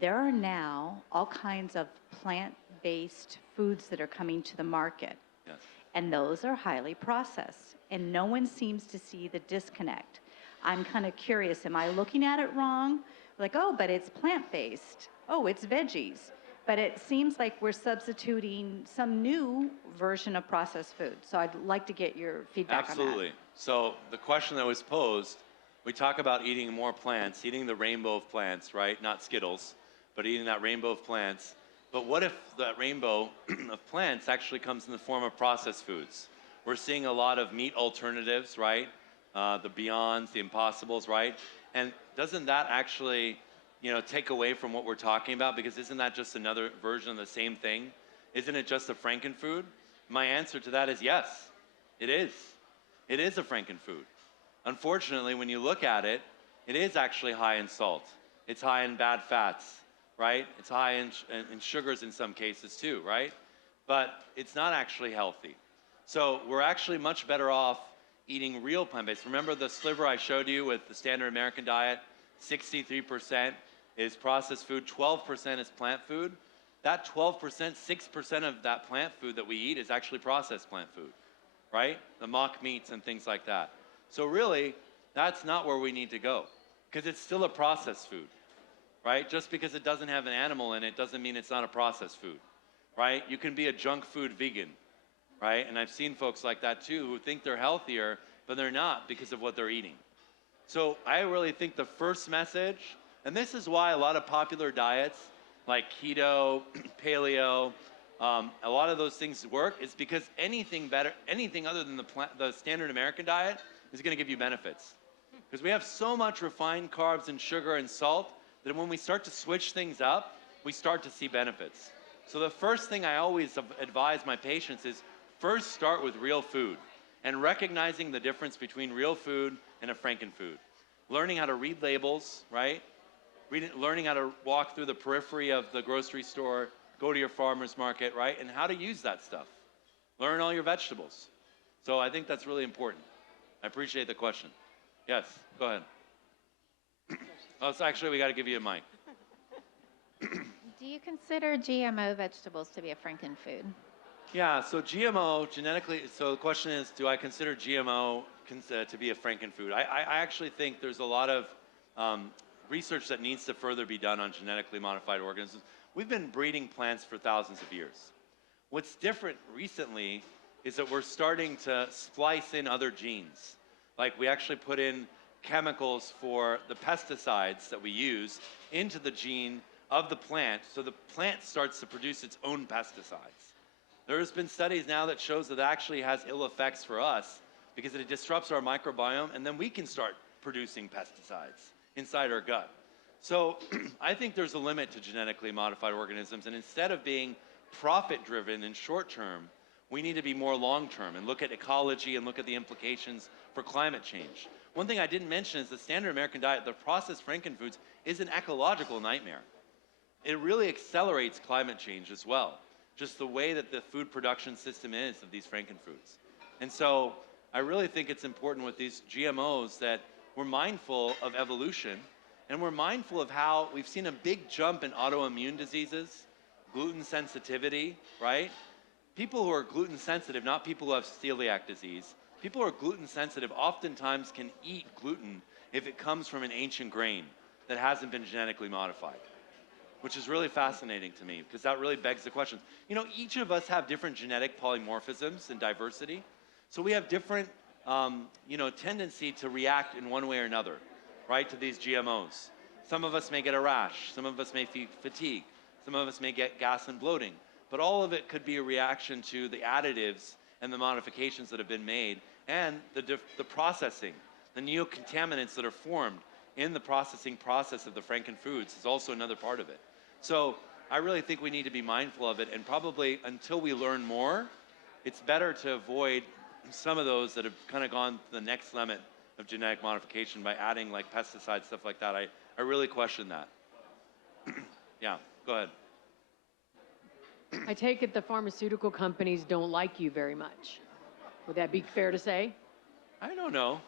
there are now all kinds of plant-based foods that are coming to the market. Yes. And those are highly processed, and no one seems to see the disconnect. I'm kind of curious, am I looking at it wrong? Like, oh, but it's plant-based. Oh, it's veggies. But it seems like we're substituting some new version of processed food. So I'd like to get your feedback on that. Absolutely. So the question that was posed, we talk about eating more plants, eating the rainbow of plants, right? Not Skittles, but eating that rainbow of plants. But what if that rainbow of plants actually comes in the form of processed foods? We're seeing a lot of meat alternatives, right? The Beyonds, the Impossibles, right? And doesn't that actually, take away from what we're talking about? Because isn't that just another version of the same thing? Isn't it just a frankenfood? My answer to that is yes, it is. It is a frankenfood. Unfortunately, when you look at it, it is actually high in salt. It's high in bad fats, right? It's high in sugars in some cases too, right? But it's not actually healthy. So we're actually much better off eating real plant-based. Remember the sliver I showed you with the standard American diet? 63% is processed food, 12% is plant food. That 12%, 6% of that plant food that we eat is actually processed plant food, right? The mock meats and things like that. So really, that's not where we need to go, because it's still a processed food, right? Just because it doesn't have an animal in it doesn't mean it's not a processed food, right? You can be a junk food vegan, right? And I've seen folks like that too who think they're healthier, but they're not because of what they're eating. So I really think the first message, and this is why a lot of popular diets like keto, paleo, a lot of those things work, is because anything other than the standard American diet is going to give you benefits. Because we have so much refined carbs and sugar and salt that when we start to switch things up, we start to see benefits. So the first thing I always advise my patients is first start with real food and recognizing the difference between real food and a frankenfood. Learning how to read labels, right? Learning how to walk through the periphery of the grocery store, go to your farmer's market, right? And how to use that stuff. Learn all your vegetables. So I think that's really important. I appreciate the question. Yes, go ahead. Oh, so actually, we got to give you a mic. Do you consider GMO vegetables to be a frankenfood? Yeah, so GMO, genetically, so the question is, do I consider GMO to be a frankenfood? I actually think there's a lot of research that needs to further be done on genetically modified organisms. We've been breeding plants for thousands of years. What's different recently is that we're starting to splice in other genes. Like we actually put in chemicals for the pesticides that we use into the gene of the plant, so the plant starts to produce its own pesticides. There's been studies now that shows that it actually has ill effects for us because it disrupts our microbiome, and then we can start producing pesticides inside our gut. So I think there's a limit to genetically modified organisms, and instead of being profit-driven in short term, we need to be more long-term and look at ecology and look at the implications for climate change. One thing I didn't mention is the standard American diet, the processed frankenfoods, is an ecological nightmare. It really accelerates climate change as well, just the way that the food production system is of these frankenfoods. And so I really think it's important with these GMOs that we're mindful of evolution, and we're mindful of how we've seen a big jump in autoimmune diseases, gluten sensitivity, right? People who are gluten sensitive, not people who have celiac disease, people who are gluten sensitive oftentimes can eat gluten if it comes from an ancient grain that hasn't been genetically modified, which is really fascinating to me because that really begs the question. You know, each of us have different genetic polymorphisms and diversity. So we have different, tendency to react in one way or another, right, to these GMOs. Some of us may get a rash. Some of us may feel fatigue. Some of us may get gas and bloating. But all of it could be a reaction to the additives and the modifications that have been made and the processing. The neocontaminants that are formed in the processing process of the frankenfoods is also another part of it. So I really think we need to be mindful of it, and probably until we learn more, it's better to avoid some of those that have kind of gone to the next limit of genetic modification by adding like pesticides, stuff like that. I really question that. Yeah, go ahead. I take it the pharmaceutical companies don't like you very much. Would that be fair to say? I don't know.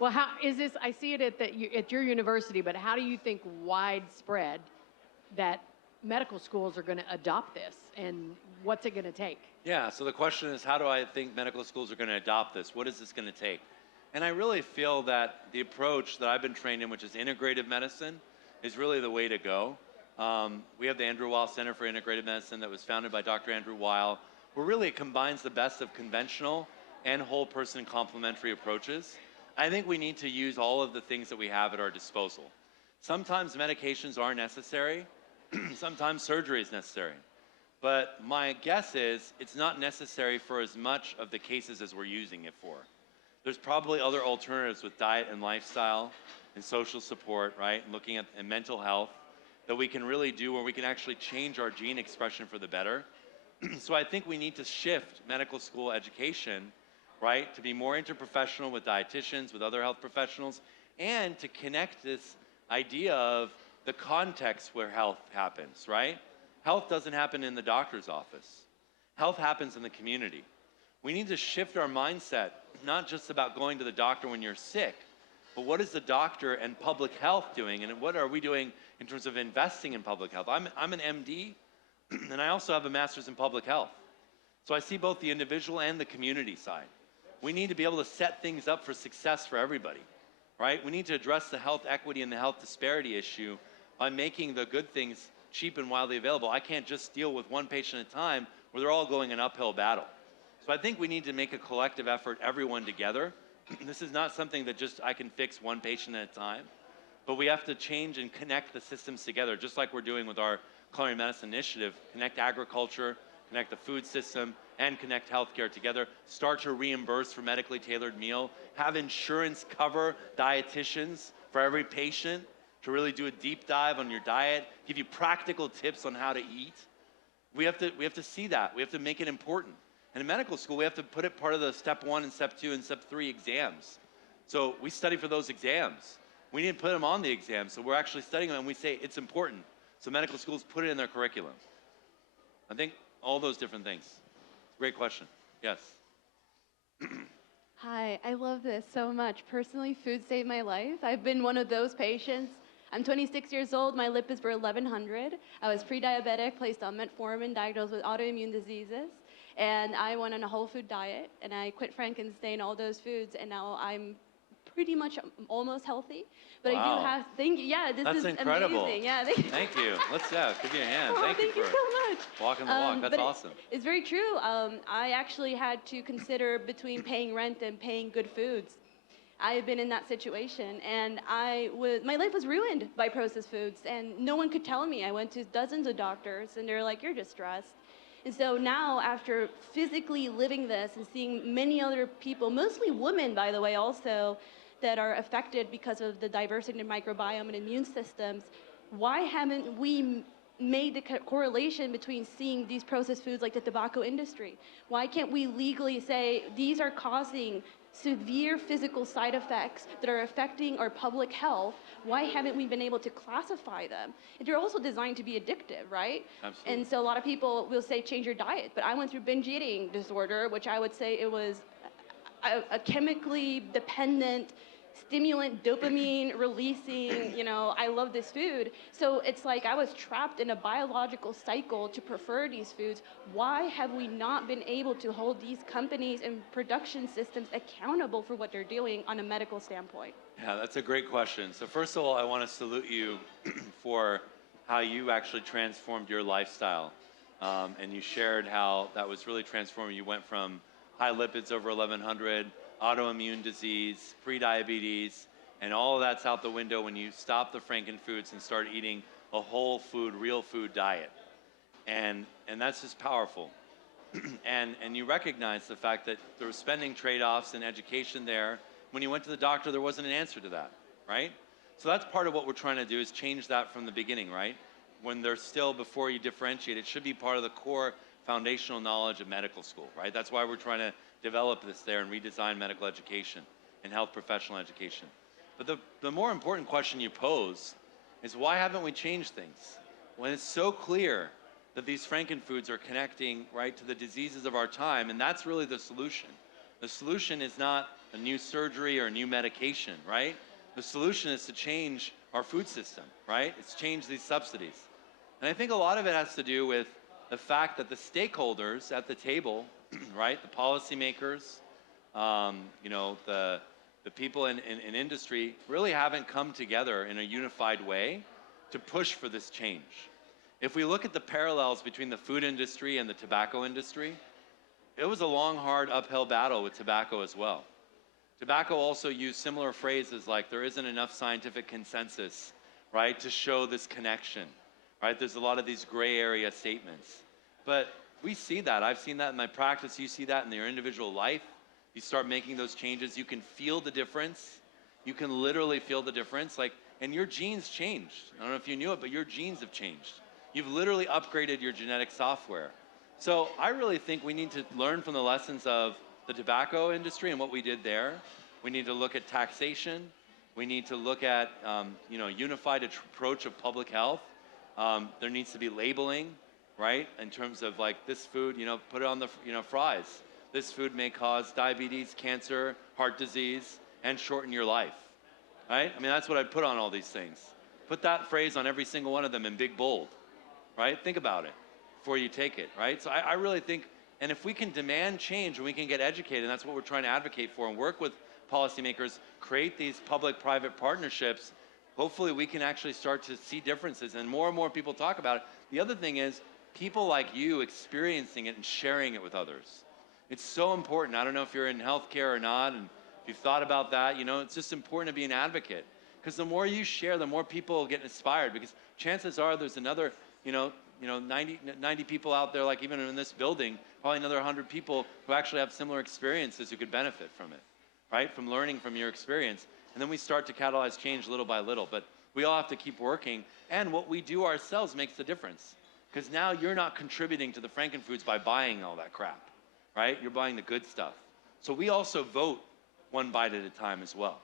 Well, how is this? I see it at your university, but how do you think widespread that medical schools are going to adopt this, and what's it going to take? Yeah, so the question is, how do I think medical schools are going to adopt this? What is this going to take? And I really feel that the approach that I've been trained in, which is integrative medicine, is really the way to go. We have the Andrew Weil Center for Integrative Medicine that was founded by Dr. Andrew Weil, where really it combines the best of conventional and whole person complementary approaches. I think we need to use all of the things that we have at our disposal. Sometimes medications are necessary, sometimes surgery is necessary. But my guess is it's not necessary for as much of the cases as we're using it for. There's probably other alternatives with diet and lifestyle and social support, right? And looking at and mental health that we can really do where we can actually change our gene expression for the better. So I think we need to shift medical school education, right, to be more interprofessional with dietitians, with other health professionals, and to connect this idea of the context where health happens, right? Health doesn't happen in the doctor's office. Health happens in the community. We need to shift our mindset, not just about going to the doctor when you're sick, but what is the doctor and public health doing, and what are we doing in terms of investing in public health? I'm an MD, and I also have a master's in public health. So I see both the individual and the community side. We need to be able to set things up for success for everybody, right? We need to address the health equity and the health disparity issue by making the good things cheap and widely available. I can't just deal with one patient at a time where they're all going an uphill battle. So I think we need to make a collective effort, everyone together. This is not something that just I can fix one patient at a time, but we have to change and connect the systems together, just like we're doing with our Culinary Medicine initiative, connect agriculture, connect the food system, and connect healthcare together, start to reimburse for medically tailored meal, have insurance cover dietitians for every patient to really do a deep dive on your diet, give you practical tips on how to eat. We have to see that. We have to make it important. And in medical school, we have to put it part of the step 1 and step 2 and step 3 exams. So we study for those exams. We need to put them on the exam. So we're actually studying them and we say it's important. So medical schools put it in their curriculum. I think all those different things. Great question. Yes. Hi, I love this so much. Personally, food saved my life. I've been one of those patients. I'm 26 years old. My lipids were 1100. I was pre-diabetic, placed on metformin, diagnosed with autoimmune diseases. And I went on a whole food diet, and I quit Frankenstein, all those foods, and now I'm pretty much almost healthy. But wow. I do have, thank you, yeah, That's is incredible. amazing. Yeah, thank you. Let's give you a hand. Oh, thank you for so much. walking the walk. That's awesome. It's very true. I actually had to consider between paying rent and paying good foods. I have been in that situation, and my life was ruined by processed foods, and no one could tell me. I went to dozens of doctors, and they're like, you're just stressed. And so now, after physically living this and seeing many other people, mostly women, by the way, also, that are affected because of the diversity in the microbiome and immune systems, Why haven't we made the correlation between seeing these processed foods like the tobacco industry? Why can't we legally say these are causing severe physical side effects that are affecting our public health? Why haven't we been able to classify them? And they're also designed to be addictive, right? Absolutely. And so a lot of people will say change your diet, but I went through binge eating disorder, which I would say it was a chemically dependent stimulant, dopamine releasing, I love this food. So it's like I was trapped in a biological cycle to prefer these foods. Why have we not been able to hold these companies and production systems accountable for what they're doing on a medical standpoint? Yeah, that's a great question. So first of all, I want to salute you for how you actually transformed your lifestyle. And you shared how that was really transforming. You went from high lipids over 1100, autoimmune disease, pre-diabetes, and all of that's out the window when you stop the frankenfoods and start eating a whole food, real food diet. And that's just powerful. and you recognize the fact that there was spending trade-offs and education there. When you went to the doctor, there wasn't an answer to that, right? So that's part of what we're trying to do, is change that from the beginning, right? When they're still, before you differentiate, it should be part of the core foundational knowledge of medical school, right? That's why we're trying to develop this there and redesign medical education and health professional education. But the more important question you pose is, why haven't we changed things? When it's so clear that these frankenfoods are connecting, right, to the diseases of our time, and that's really the solution. The solution is not a new surgery or a new medication, right? The solution is to change our food system, right? It's change these subsidies. And I think a lot of it has to do with the fact that the stakeholders at the table, right, the policymakers, the people in industry really haven't come together in a unified way to push for this change. If we look at the parallels between the food industry and the tobacco industry, it was a long, hard uphill battle with tobacco as well. Tobacco also used similar phrases like, there isn't enough scientific consensus, right, to show this connection, right? There's a lot of these gray area statements. But we see that. I've seen that in my practice. You see that in your individual life. You start making those changes. You can feel the difference. You can literally feel the difference. And your genes changed. I don't know if you knew it, but your genes have changed. You've literally upgraded your genetic software. So I really think we need to learn from the lessons of the tobacco industry and what we did there. We need to look at taxation. We need to look at unified approach of public health. There needs to be labeling, right? In terms of this food, put it on the fries. This food may cause diabetes, cancer, heart disease, and shorten your life, right? I mean, that's what I'd put on all these things. Put that phrase on every single one of them in big bold, right? Think about it before you take it, right? So I really think, and if we can demand change and we can get educated, and that's what we're trying to advocate for and work with policymakers, create these public-private partnerships, hopefully we can actually start to see differences and more people talk about it. The other thing is people like you experiencing it and sharing it with others. It's so important. I don't know if you're in healthcare or not, and if you've thought about that, it's just important to be an advocate. Because the more you share, the more people will get inspired, because chances are there's another, 90 people out there, like even in this building, probably another 100 people who actually have similar experiences who could benefit from it, right? From learning from your experience. And then we start to catalyze change little by little. But we all have to keep working. And what we do ourselves makes the difference. Because now you're not contributing to the frankenfoods by buying all that crap, right? You're buying the good stuff. So we also vote one bite at a time as well.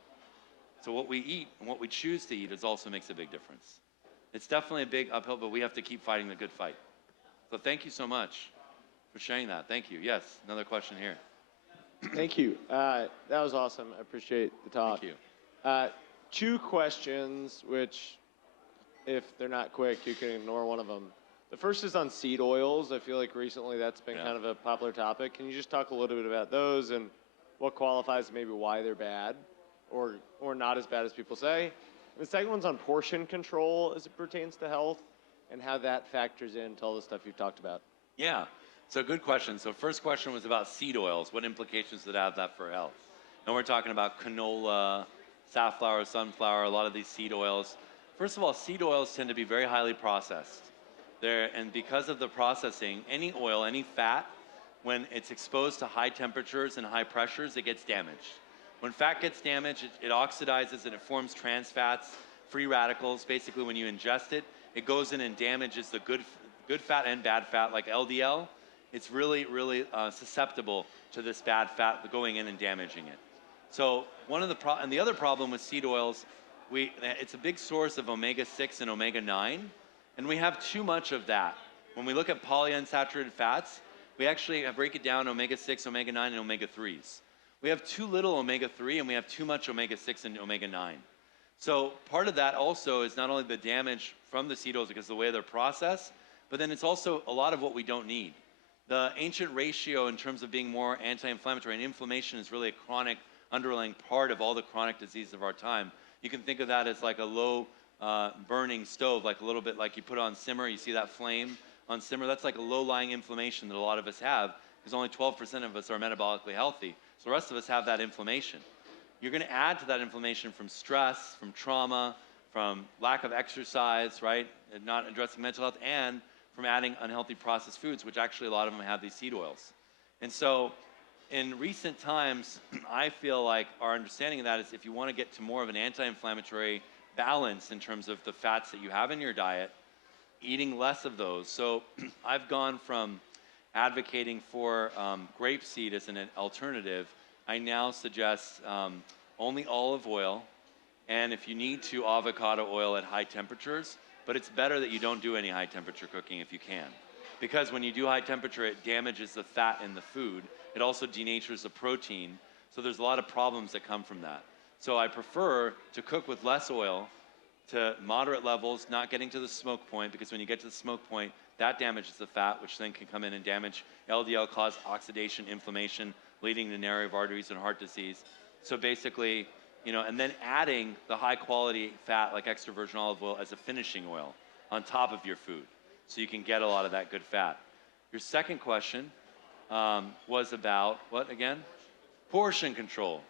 So what we eat and what we choose to eat also makes a big difference. It's definitely a big uphill, but we have to keep fighting the good fight. So thank you so much for sharing that. Thank you. Yes, another question here. Thank you. That was awesome. I appreciate the talk. Thank you. 2 questions, which if they're not quick, you can ignore one of them. The first is on seed oils. I feel like recently that's been kind of a popular topic. Can you just talk a little bit about those and what qualifies, maybe why they're bad or not as bad as people say? And the second one's on portion control as it pertains to health and how that factors into all the stuff you've talked about. Yeah, so good question. So first question was about seed oils. What implications did it have that for health? And we're talking about canola, safflower, sunflower, a lot of these seed oils. First of all, seed oils tend to be very highly processed. And because of the processing, any oil, any fat, when it's exposed to high temperatures and high pressures, it gets damaged. When fat gets damaged, it oxidizes and it forms trans fats, free radicals. Basically, when you ingest it, it goes in and damages the good fat and bad fat, like LDL. It's really, really susceptible to this bad fat going in and damaging it. So and the other problem with seed oils, it's a big source of omega-6 and omega-9, and we have too much of that. When we look at polyunsaturated fats, we actually break it down omega-6, omega-9, and omega-3s. We have too little omega-3 and we have too much omega-6 and omega-9. So part of that also is not only the damage from the seed oils because of the way they're processed, but then it's also a lot of what we don't need. The ancient ratio in terms of being more anti-inflammatory, and inflammation is really a chronic underlying part of all the chronic diseases of our time. You can think of that as like a low burning stove, like a little bit like you put on simmer, you see that flame on simmer, that's like a low-lying inflammation that a lot of us have, because only 12% of us are metabolically healthy. So the rest of us have that inflammation. You're going to add to that inflammation from stress, from trauma, from lack of exercise, right? And not addressing mental health, and from adding unhealthy processed foods, which actually a lot of them have these seed oils. And so in recent times, I feel like our understanding of that is if you want to get to more of an anti-inflammatory balance in terms of the fats that you have in your diet, eating less of those. So I've gone from advocating for grapeseed as an alternative. I now suggest only olive oil, and if you need to, avocado oil at high temperatures, but it's better that you don't do any high temperature cooking if you can. Because when you do high temperature, it damages the fat in the food. It also denatures the protein. So there's a lot of problems that come from that. So I prefer to cook with less oil, to moderate levels, not getting to the smoke point, because when you get to the smoke point, that damages the fat, which then can come in and damage LDL, cause oxidation, inflammation, leading to narrowing arteries and heart disease. So basically, and then adding the high quality fat like extra virgin olive oil as a finishing oil on top of your food, so you can get a lot of that good fat. Your second question was about, what again? Portion control.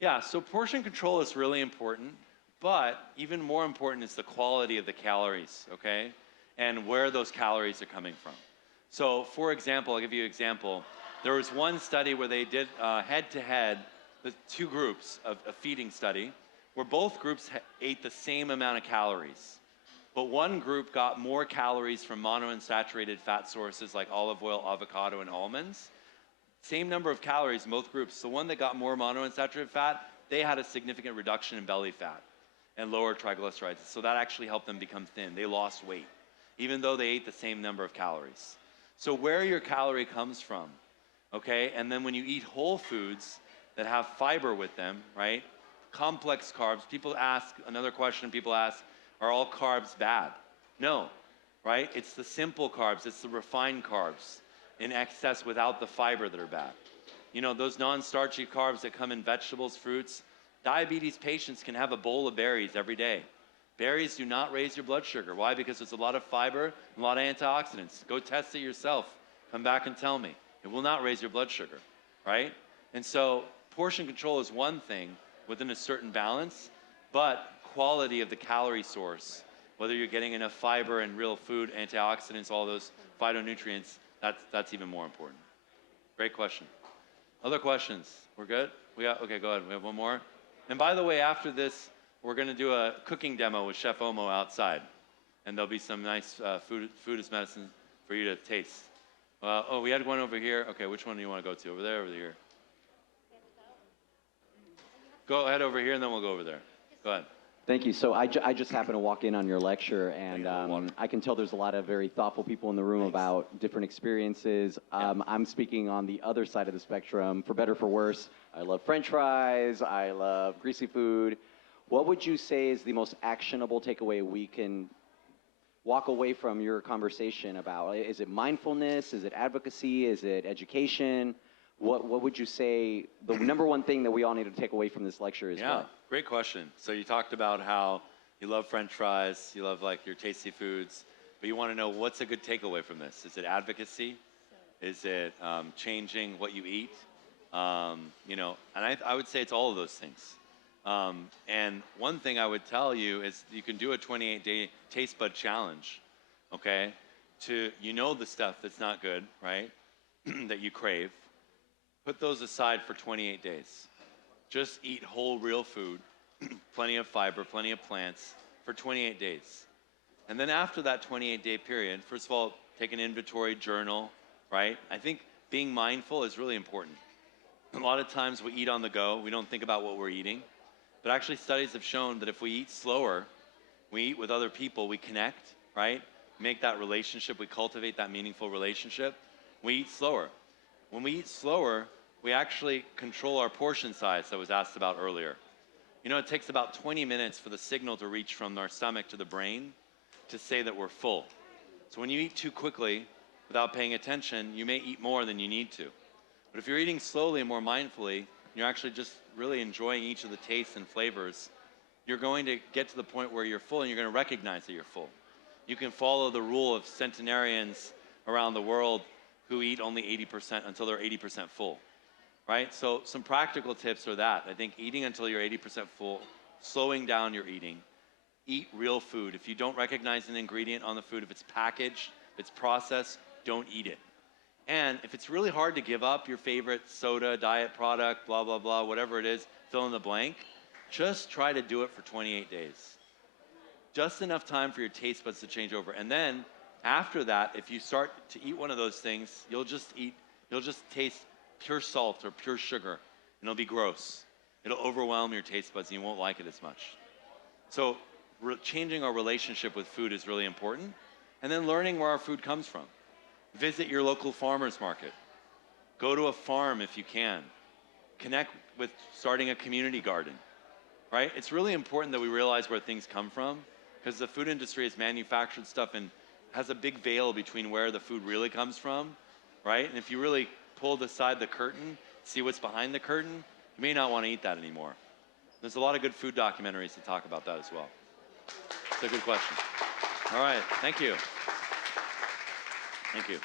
Yeah, so portion control is really important, but even more important is the quality of the calories, okay? And where those calories are coming from. So for example, I'll give you an example. There was one study where they did head-to-head, the two groups of a feeding study, where both groups ate the same amount of calories. But one group got more calories from monounsaturated fat sources like olive oil, avocado, and almonds. Same number of calories in both groups. The one that got more monounsaturated fat, they had a significant reduction in belly fat and lower triglycerides. So that actually helped them become thin. They lost weight, even though they ate the same number of calories. So where your calorie comes from, okay? And then when you eat whole foods that have fiber with them, right? Complex carbs. Another question people ask, are all carbs bad? No, right? It's the simple carbs, it's the refined carbs in excess without the fiber that are bad. Those non-starchy carbs that come in vegetables, fruits, diabetes patients can have a bowl of berries every day. Berries do not raise your blood sugar. Why? Because there's a lot of fiber and a lot of antioxidants. Go test it yourself. Come back and tell me. It will not raise your blood sugar, right? And so portion control is one thing within a certain balance, but quality of the calorie source, whether you're getting enough fiber and real food, antioxidants, all those phytonutrients, that's even more important. Great question. Other questions? We're good? Okay, go ahead. We have one more. And by the way, after this, we're going to do a cooking demo with Chef Omo outside. And there'll be some nice food as medicine for you to taste. We had one over here. Okay, which one do you want to go to? Over there, over here? Go ahead over here, and then we'll go over there. Go ahead. Thank you. So I just happened to walk in on your lecture, and I can tell there's a lot of very thoughtful people in the room about different experiences. I'm speaking on the other side of the spectrum, for better, for worse. I love French fries. I love greasy food. What would you say is the most actionable takeaway we can walk away from your conversation about? Is it mindfulness? Is it advocacy? Is it education? What would you say the number one thing that we all need to take away from this lecture is? Yeah, what? Great question. So you talked about how you love French fries, you love like your tasty foods, but you want to know what's a good takeaway from this? Is it advocacy? Is it changing what you eat? And I would say it's all of those things. And one thing I would tell you is you can do a 28-day taste bud challenge, okay? The stuff that's not good, right? That you crave. Put those aside for 28 days. Just eat whole, real food plenty of fiber, plenty of plants for 28 days. And then after that 28-day period, first of all, take an inventory journal, right? I think being mindful is really important. A lot of times we eat on the go, we don't think about what we're eating. But actually studies have shown that if we eat slower, we eat with other people, we connect, right? Make that relationship, we cultivate that meaningful relationship, we eat slower. When we eat slower, we actually control our portion size that was asked about earlier. You know, it takes about 20 minutes for the signal to reach from our stomach to the brain to say that we're full. So when you eat too quickly without paying attention, you may eat more than you need to. But if you're eating slowly and more mindfully, you're actually just really enjoying each of the tastes and flavors, you're going to get to the point where you're full and you're going to recognize that you're full. You can follow the rule of centenarians around the world who eat only 80% until they're 80% full, right? So some practical tips are that. I think eating until you're 80% full, slowing down your eating, eat real food. If you don't recognize an ingredient on the food, if it's packaged, if it's processed, don't eat it. And if it's really hard to give up your favorite soda, diet product, blah, blah, blah, whatever it is, fill in the blank, just try to do it for 28 days. Just enough time for your taste buds to change over. And then after that, if you start to eat one of those things, you'll just taste pure salt or pure sugar, and it'll be gross. It'll overwhelm your taste buds and you won't like it as much. So changing our relationship with food is really important. And then learning where our food comes from. Visit your local farmer's market. Go to a farm if you can. Connect with starting a community garden, right? It's really important that we realize where things come from because the food industry has manufactured stuff and has a big veil between where the food really comes from, right? And if you really pulled aside the curtain, see what's behind the curtain, you may not want to eat that anymore. There's a lot of good food documentaries to talk about that as well. It's a good question. All right, thank you. Thank you.